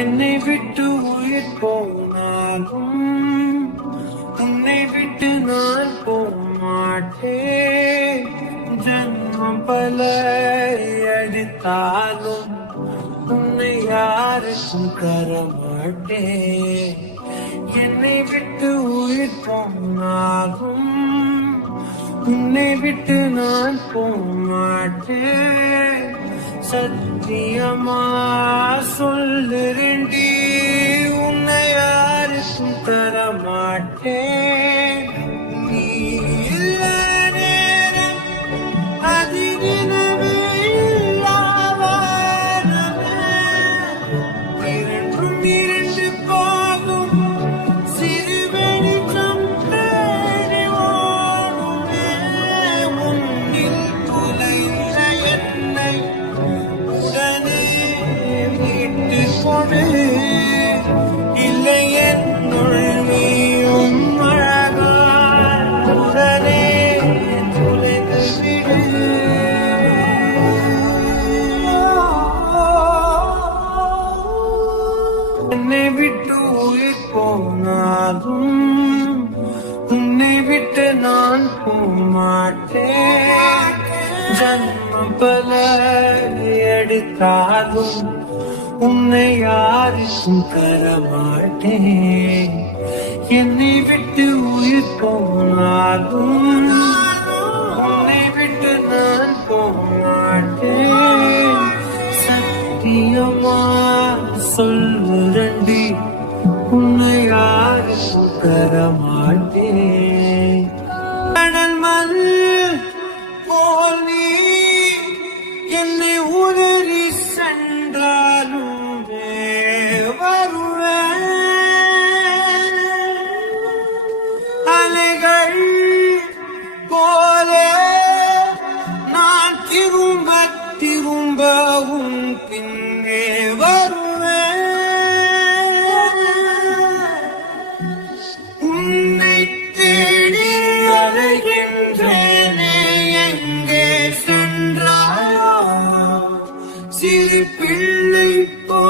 என்னை விட்டு உயிர் போனாலும் உன்னை விட்டு நான் போமாட்டேன். ஜன்மம் பல அடித்தாலும் உன்னை யாருக்கும் தரமாட்டேன். என்னை விட்டு உயிர் போனாலும் உன்னை விட்டு நான் போமாட்டேன். சத்தியமா சொல்லுறேன்டி, உன்னை யாருக்கும் தரமாட்டேன். நீ இல்ல நேரம் அதிரினவே இல்லாவாரமே. இரண்டும் இரண்டு பாகும் சிறு வெளிச்சம் தேடி ஓடுமே. உன்னில் துளைந்த என்னை உடனே மீட்டு கொடு. இல்லை என்னுள் நீயும் அழகாய் உடனே துளைந்து விடு. என்னை விட்டு உயிர் போனாலும் உன்னை விட்டு நான் போமாட்டேன். ஜன்மம் பல எடுத்தாலும் உன்னை யாருக்கும் தரமாட்டேன். என்னை விட்டு உயிர் போனாலும் உன்னை விட்டு நான் போமாட்டேன். சத்தியமா சொல்லுறண்டி, உன்னை யாருக்கும் தரமாட்டேன். கடல் மண் போல் நீ என்னை உதறி சென்றாலும் வருவேன். அலைகள் போல நான் திரும்ப திரும்ப உன் பின்னே வருவேன். உன்னை தேடி அலைகின்றேனே, எங்கே சென்றாயோ? சிறு பிள்ளை போ